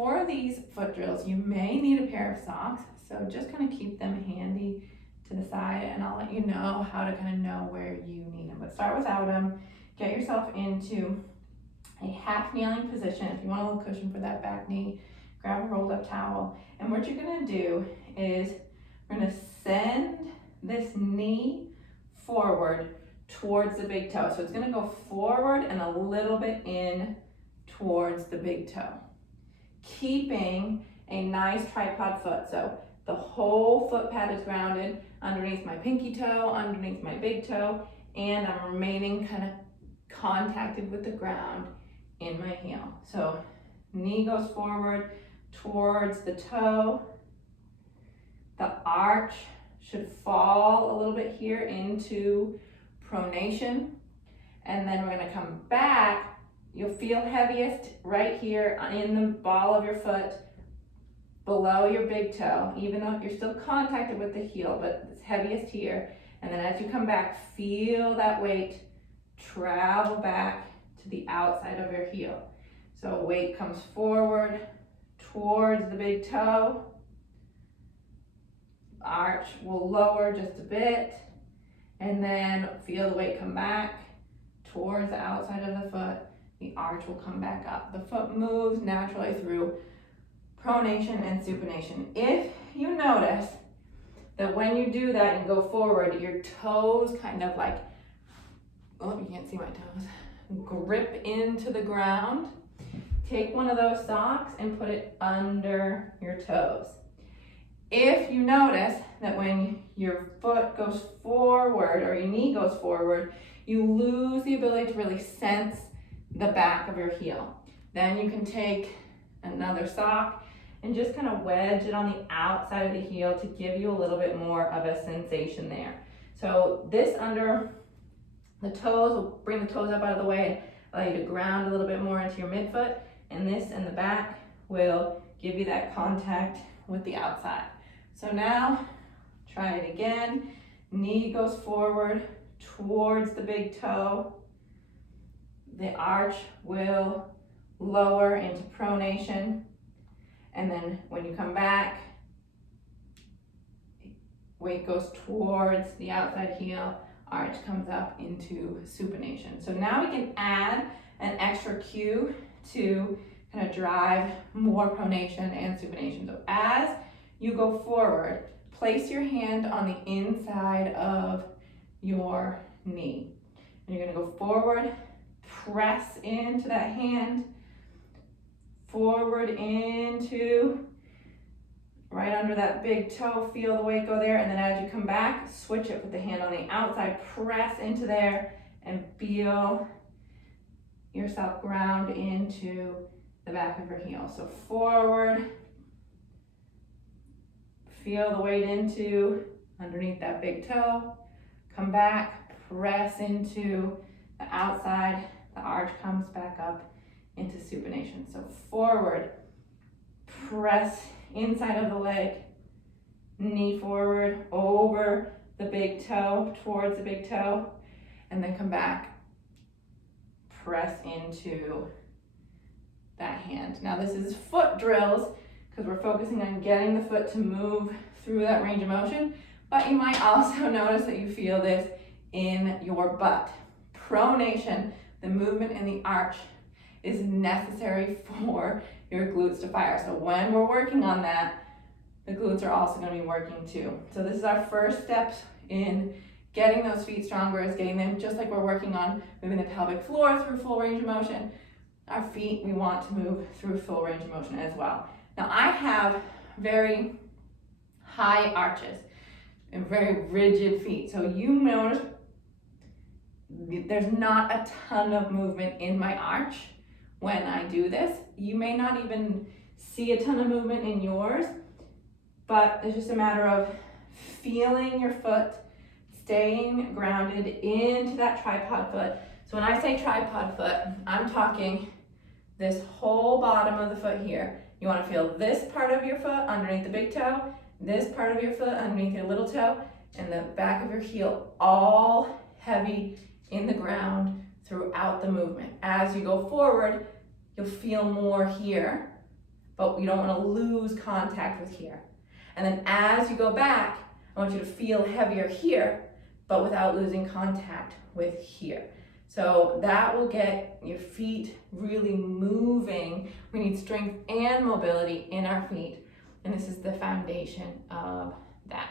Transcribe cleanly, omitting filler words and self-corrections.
for these foot drills, you may need a pair of socks, so just kind of keep them handy to the side, and I'll let you know how to kind of know where you need them. But start without them, get yourself into a half kneeling position. If you want a little cushion for that back knee, grab a rolled up towel, and what you're gonna do is we're gonna send this knee forward towards the big toe. So it's gonna go forward and a little bit in towards the big toe, keeping a nice tripod foot. So the whole foot pad is grounded underneath my pinky toe, underneath my big toe, and I'm remaining kind of contacted with the ground in my heel. So knee goes forward towards the toe. The arch should fall a little bit here into pronation. And then we're gonna come back. You'll feel heaviest right here in the ball of your foot, below your big toe, even though you're still contacted with the heel, but it's heaviest here. And then as you come back, feel that weight travel back to the outside of your heel. So weight comes forward towards the big toe. Arch will lower just a bit, and then feel the weight come back towards the outside of the foot. The arch will come back up. The foot moves naturally through pronation and supination. If you notice that when you do that and go forward, your toes kind of like, oh, you can't see my toes, grip into the ground, take one of those socks and put it under your toes. If you notice that when your foot goes forward or your knee goes forward, you lose the ability to really sense the back of your heel, then you can take another sock and just kind of wedge it on the outside of the heel to give you a little bit more of a sensation there. So this under the toes will bring the toes up out of the way and allow you to ground a little bit more into your midfoot, and this in the back will give you that contact with the outside. So now try it again. Knee goes forward towards the big toe. The arch will lower into pronation. And then when you come back, weight goes towards the outside heel, arch comes up into supination. So now we can add an extra cue to kind of drive more pronation and supination. So as you go forward, place your hand on the inside of your knee. And you're gonna go forward, press into that hand, forward into, right under that big toe, feel the weight go there, and then as you come back, switch it with the hand on the outside, press into there, and feel yourself ground into the back of your heel. So forward, feel the weight into underneath that big toe, come back, press into the outside, the arch comes back up into supination. So forward, press inside of the leg, knee forward over the big toe, towards the big toe, and then come back, press into that hand. Now this is foot drills because we're focusing on getting the foot to move through that range of motion, but you might also notice that you feel this in your butt. Pronation, the movement in the arch, is necessary for your glutes to fire. So when we're working on that, the glutes are also going to be working too. So this is our first steps in getting those feet stronger, is getting them, just like we're working on moving the pelvic floor through full range of motion, our feet, we want to move through full range of motion as well. Now I have very high arches and very rigid feet. So you notice there's not a ton of movement in my arch when I do this. You may not even see a ton of movement in yours, but it's just a matter of feeling your foot, staying grounded into that tripod foot. So when I say tripod foot, I'm talking this whole bottom of the foot here. You want to feel this part of your foot underneath the big toe, this part of your foot underneath your little toe, and the back of your heel, all heavy in the ground throughout the movement. As you go forward, you'll feel more here, but you don't want to lose contact with here. And then as you go back, I want you to feel heavier here, but without losing contact with here. So that will get your feet really moving. We need strength and mobility in our feet, and this is the foundation of that.